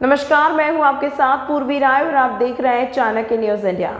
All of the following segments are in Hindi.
नमस्कार, मैं हूं आपके साथ पूर्वी राय और आप देख रहे हैं चाणक्य न्यूज इंडिया।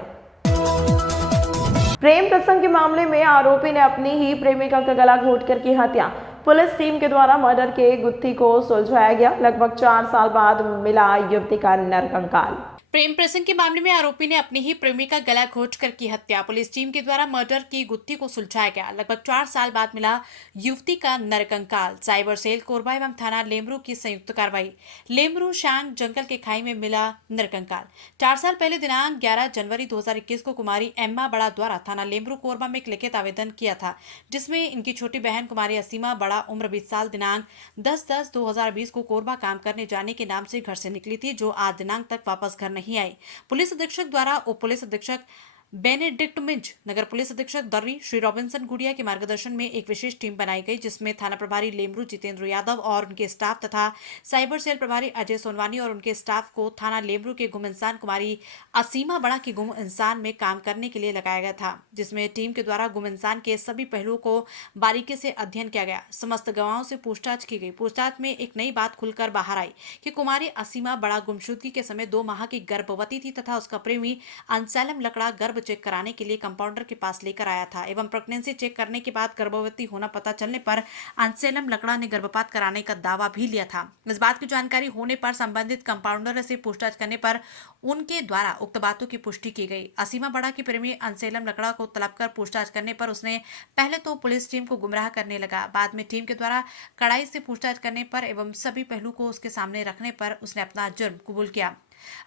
प्रेम प्रसंग के मामले में आरोपी ने अपनी ही प्रेमिका का गला घोंटकर की हत्या। पुलिस टीम के द्वारा मर्डर के गुत्थी को सुलझाया गया। लगभग 4 साल बाद मिला युवती का नरकंकाल। प्रेम प्रसंग के मामले में आरोपी ने अपनी ही प्रेमिका गला घोंटकर की हत्या। पुलिस टीम के द्वारा मर्डर की गुत्थी को सुलझाया गया। लगभग 4 साल बाद मिला युवती का नरकंकाल। साइबर सेल कोरबा एवं थाना लेमरू की संयुक्त कार्रवाई। लेमरू शांग जंगल के खाई में मिला नरकंकाल। 4 साल पहले दिनांक 11 जनवरी 2021 को कुमारी एम्मा बड़ा द्वारा थाना लेमरू कोरबा में एक लिखित आवेदन किया था, जिसमें इनकी छोटी बहन कुमारी असीमा बड़ा उम्र 20 साल दिनांक 10/10/2020 को कोरबा काम करने जाने के नाम से घर से निकली थी, जो आज दिनांक तक वापस घर नहीं आई। पुलिस अधीक्षक द्वारा उप पुलिस अधीक्षक बेनेडिक्ट मिंज, नगर पुलिस अधीक्षक दर्री श्री रॉबिन्सन गुड़िया के मार्गदर्शन में एक विशेष टीम बनाई गई, जिसमें थाना प्रभारी लेमरू जितेंद्र यादव और उनके स्टाफ तथा साइबर सेल प्रभारी अजय सोनवानी और उनके स्टाफ को थाना लेमरू के गुम इंसान कुमारी असीमा बड़ा की गुम इंसान में काम करने के लिए लगाया गया था, जिसमें टीम के द्वारा गुम इंसान के सभी पहलुओं को बारीकी से अध्ययन किया गया। समस्त गवाहों से पूछताछ की गई। पूछताछ में एक नई बात खुलकर बाहर आई कि कुमारी असीमा बड़ा गुमशुदगी के समय 2 माह की गर्भवती थी तथा उसका प्रेमी अंसैलम लकड़ा गर्भ चेक कराने के लिए कंपाउंडर के पास लेकर आया था एवं प्रेगनेंसी चेक करने के बाद गर्भवती होना पता चलने पर अंसैलम लकड़ा ने गर्भपात कराने का दावा भी लिया था। इस बात की जानकारी होने पर संबंधित कंपाउंडर से पूछताछ करने पर उनके द्वारा उक्त बातों की पुष्टि की गई। असीमा बड़ा की प्रेमी अंसैलम लकड़ा को तलब कर पूछताछ करने पर उसने पहले तो पुलिस टीम को गुमराह करने लगा। बाद में टीम के द्वारा कड़ाई से पूछताछ करने पर एवं सभी पहलू को उसके सामने रखने पर उसने अपना जुर्म कबूल किया।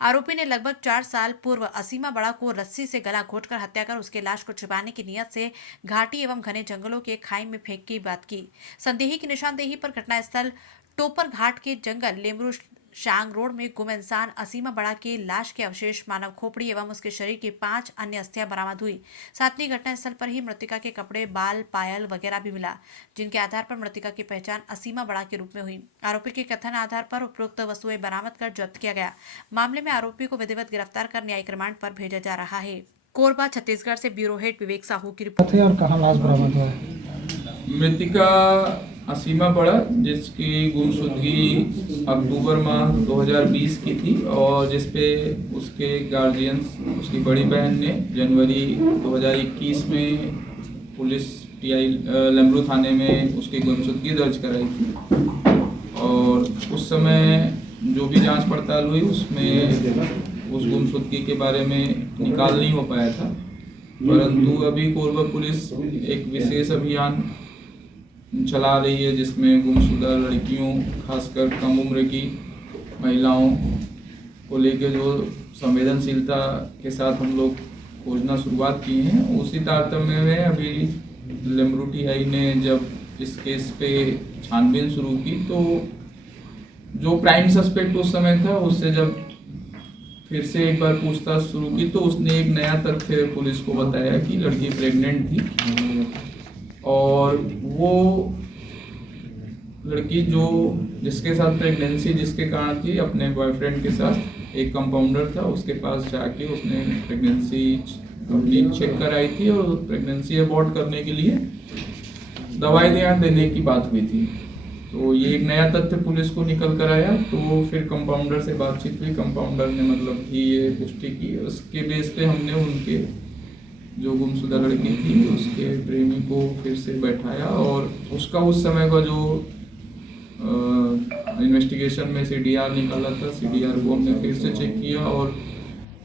आरोपी ने लगभग 4 साल पूर्व असीमा बड़ा को रस्सी से गला घोंटकर हत्या कर उसके लाश को छिपाने की नियत से घाटी एवं घने जंगलों के खाई में फेंक की बात की। संदेही की निशानदेही पर घटनास्थल टोपर घाट के जंगल लेमरू शांग रोड में गुम इंसान असीमा बड़ा के लाश के अवशेष, मानव खोपड़ी एवं उसके शरीर की 5 अन्य अस्थियां बरामद हुई। साथ ही घटनास्थल पर ही मृतका के कपड़े, बाल, पायल वगैरह भी मिला, जिनके आधार पर मृतका की पहचान असीमा बड़ा के रूप में हुई। आरोपी के कथन आधार पर उपरोक्त वस्तुएं बरामद कर जब्त किया गया। मामले में आरोपी को विधिवत गिरफ्तार कर न्यायिक रिमांड पर भेजा जा रहा है। कोरबा छत्तीसगढ़ से ब्यूरो हेड विवेक साहू की रिपोर्ट। और कहाँ लाश बरामद हुआ है? मृतिका असीमा बड़ा, जिसकी गुमशुदगी अक्टूबर माह 2020 की थी और जिसपे उसके गार्जियंस, उसकी बड़ी बहन ने जनवरी 2021 में पुलिस टीआई लेमरू थाने में उसकी गुमशुदगी दर्ज कराई थी और उस समय जो भी जांच पड़ताल हुई उसमें उस गुमशुदगी के बारे में निकाल नहीं हो पाया था, परंतु अभी कोरबा पुलिस एक विशेष अभियान चला रही है, जिसमें गुमशुदा लड़कियों, खासकर कम उम्र की महिलाओं को लेकर जो संवेदनशीलता के साथ हम लोग खोजना शुरुआत की हैं, उसी तारतम्य में अभी लेमरू टीआई ने जब इस केस पे छानबीन शुरू की तो जो प्राइम सस्पेक्ट उस समय था उससे जब फिर से एक बार पूछताछ शुरू की तो उसने एक नया तथ्य पुलिस को बताया कि लड़की प्रेग्नेंट थी और वो लड़की जो जिसके साथ प्रेगनेंसी जिसके कारण थी, अपने बॉयफ्रेंड के साथ एक कंपाउंडर था उसके पास जाके उसने प्रेगनेंसी अपनी चेक कराई थी और प्रेगनेंसी अबॉर्ट करने के लिए दवाई देने की बात हुई थी। तो ये एक नया तथ्य पुलिस को निकल कर आया, तो फिर कंपाउंडर से बातचीत हुई। कंपाउंडर ने मतलब कि ये पुष्टि की, उसके बेस पे हमने उनके जो गुमशुदा लड़की थी उसके प्रेमी को फिर से बैठाया और उसका उस समय का जो इन्वेस्टिगेशन में सीडीआर निकाला था, सीडीआर को हमने फिर से चेक किया और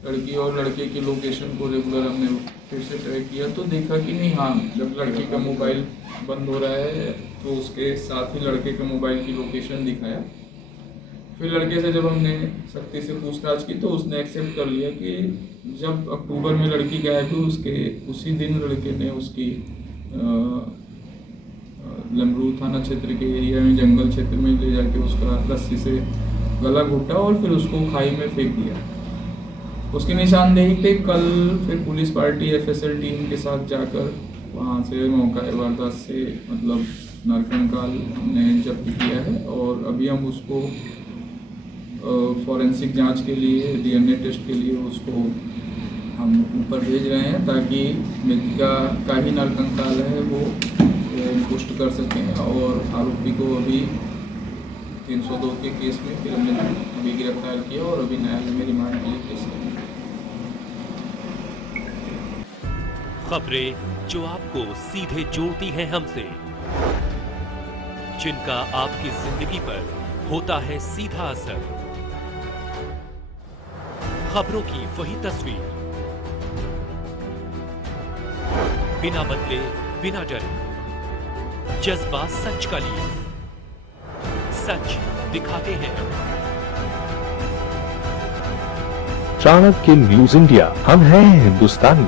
लड़की और लड़के की लोकेशन को रेगुलर हमने फिर से ट्रैक किया तो देखा कि नहीं, हाँ, जब लड़की का मोबाइल बंद हो रहा है तो उसके साथ ही लड़के के मोबाइल की लोकेशन दिखाया। फिर लड़के से जब हमने सख्ती से पूछताछ की तो उसने एक्सेप्ट कर लिया कि जब अक्टूबर में लड़की गायब हुई उसके उसी दिन लड़के ने उसकी लेमरू थाना क्षेत्र के एरिया में जंगल क्षेत्र में ले जाके उसका रस्सी से गला घोटा और फिर उसको खाई में फेंक दिया। उसकी निशानदेही पे कल फिर पुलिस पार्टी एफएसएल टीम के साथ जाकर वहाँ से मौका वारदात से मतलब नरकंकाल ने जब्त किया है और अभी हम उसको फॉरेंसिक जांच के लिए, डीएनए टेस्ट के लिए उसको हम ऊपर भेज रहे हैं ताकि मृतिका का ही नरकंकाल है वो पुष्ट कर सकें और आरोपी को अभी 302 के केस में फिर हमने अभी गिरफ्तार किया और अभी न्यायालय में रिमांड के लिए पेश किया। खबरें जो आपको सीधे जोड़ती हैं हमसे, जिनका आपकी जिंदगी पर होता है सीधा असर, खबरों की वही तस्वीर, बिना बदले बिना डरे, जज्बा सच का लिए, सच दिखाते हैं हम। चाणक्य न्यूज इंडिया, हम हैं हिंदुस्तानी।